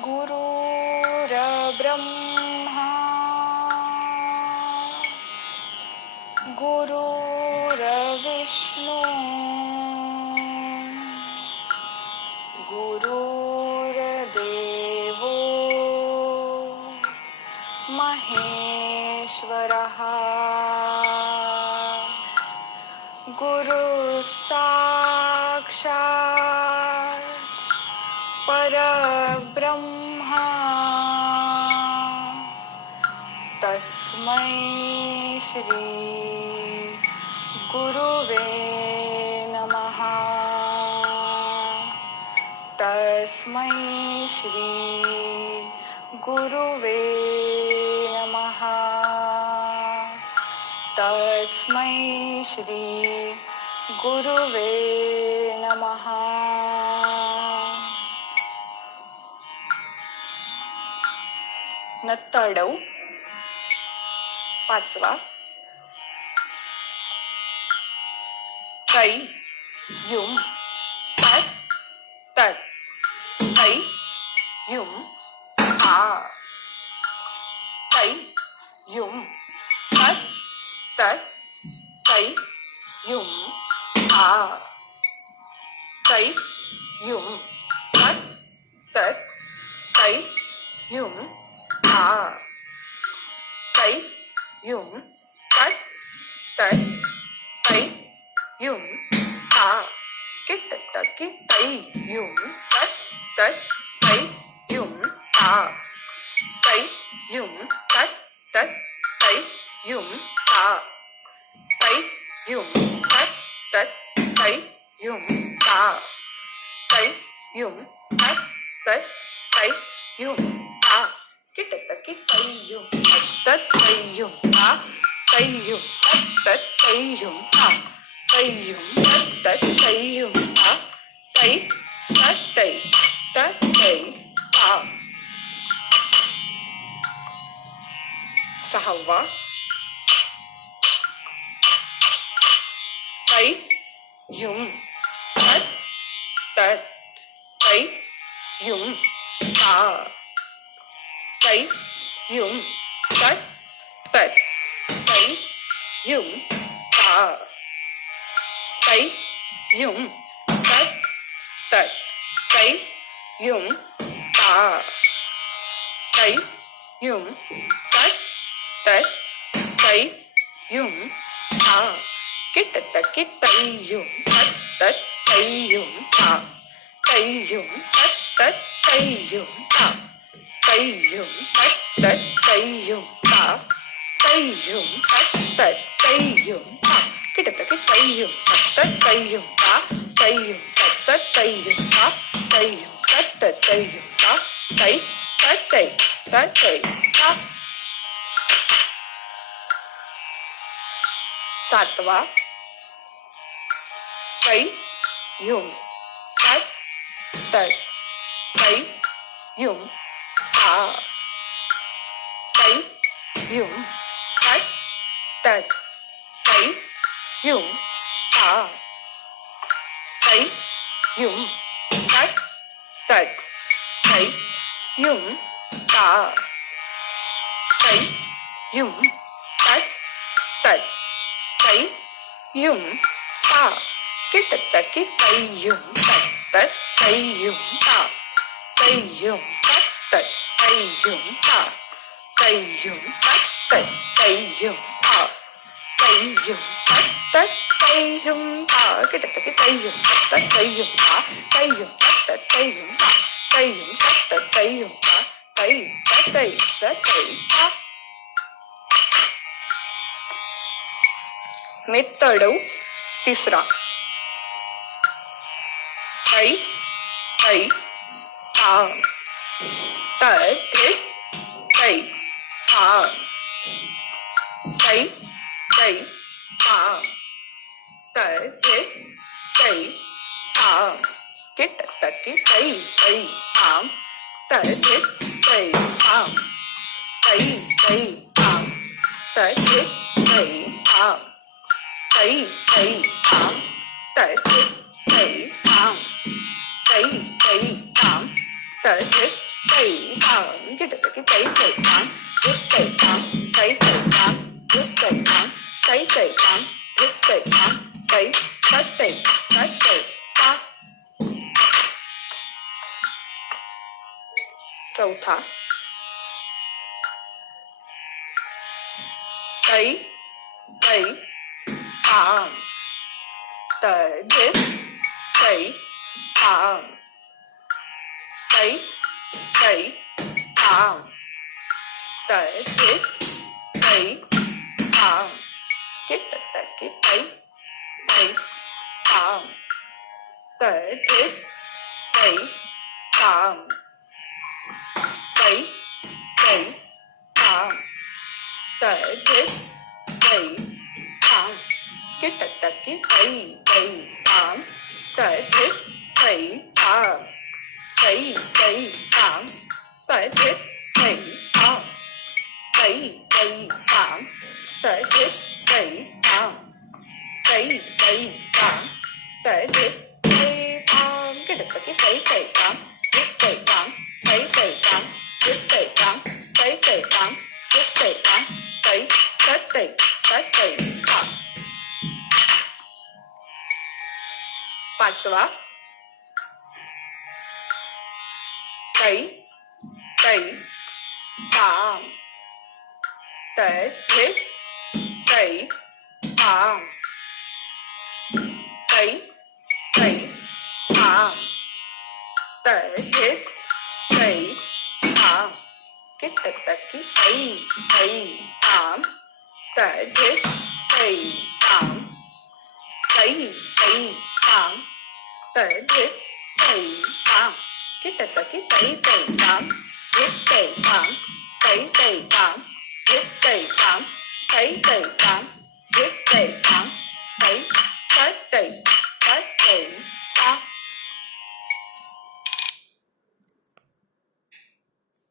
गुरुर्ब्रह्मा गुरुर्विष्णू गुरुर्देवो महेश्वरः गुरुः साक्षात् परब्रह्मा तस्मै श्री गुरुवे नमः तस्मै श्री गुरुवे नमः तस्मै श्री गुरुवे नमः. नत्तडव पाचवा. कै युम तत् तत् कै युम आ कै युम तत् तत् कै युम आ कै युम तत् तत् कै युम आ कै युम तत् तत् कै युम आ किट कै युम तत् तत् कै युम आ कै युम तत् तत् कै युम आ कै युम तत् तत् कै युम आ कै युम तत् तत् कै युम आ किट कै युम तत् कै युम आ कै युम तत् कै युम आ कै युम तत् कै युम आ कै तत् कै आ. सहावा. कै युम तत् तत् कै युम आ कै युम तत् तत् कै युम आ कै युम तत् तत् कै युम आ कै युम तत् तत् कै युम आ किट कै युम तत् तत् कै युम आ कै युम तत् तत् कै युम आ कै युम तत् तत् कै युम आ कै युम तत् तत् कै युम आ किट कै युम तत् कै युम आ कै युम तत् कै युम आ कै युम तत् कै युम आ कै तत् कै आ. सातवा. कै युम तत् तत् कै युम आ कै युम तत् तत् कै युम आ कै युम तत् तत् कै युम आ कै युम तत् तत् कै युम आ किट कै युम तत् तत् कै युम आ कै युम तत् तत् कै युम आ कै युम तत् तत् कै युम आ कै युम तत् तत् कै युम आ किट कै युम तत् कै युम आ कै युम तत् कै युम आ कै युम तत् कै युम आ कै तत् कै आ. मेत्तडव तिसरा. कै कै आ तत् कै आ कै कै आ तत् कै आ किट कै आ तत् कै आ कै आ तत् कै आ कै आ तत् कै आ कै आ तत् tẩy tàng cái được cái tẩy tẩy tàng rút tẩy tàng tẩy tẩy tàng rút tẩy tàng tẩy tẩy tàng rút tẩy tàng tẩy tẩy tẩy tẩy tẩy tàng चौथा tẩy tẩy tàng tẩy tẩy tàng tẩy tẩy tàng tẩy tẩy tàng cái tẩy tẩy tàng tẩy tẩy tàng tẩy tẩy tàng tẩy tẩy tàng cái tẩy tẩy tàng tẩy tẩy tàng tẩy tẩy tàng tẩy tẩy tàng tẩy tẩy tàng tẩy tẩy tàng tẩy tẩy tàng tẩy tẩy tàng cái tẩy tẩy tàng rút tẩy tàng tẩy tẩy tàng rút tẩy tàng tẩy tẩy tàng rút tẩy tàng tẩy tẩy tẩy tàng पाचवा tẩy tẩy tàng tẩy tẩy tàng tẩy tẩy tàng tẩy tẩy tàng cái tẩy tẩy tàng tẩy tẩy tàng tẩy tẩy tàng tẩy tẩy tàng cái tẩy tẩy tàng rút tẩy tàng tẩy tẩy tàng rút tẩy tàng tẩy tẩy tàng rút tẩy tàng tẩy tẩy tẩy tẩy tàng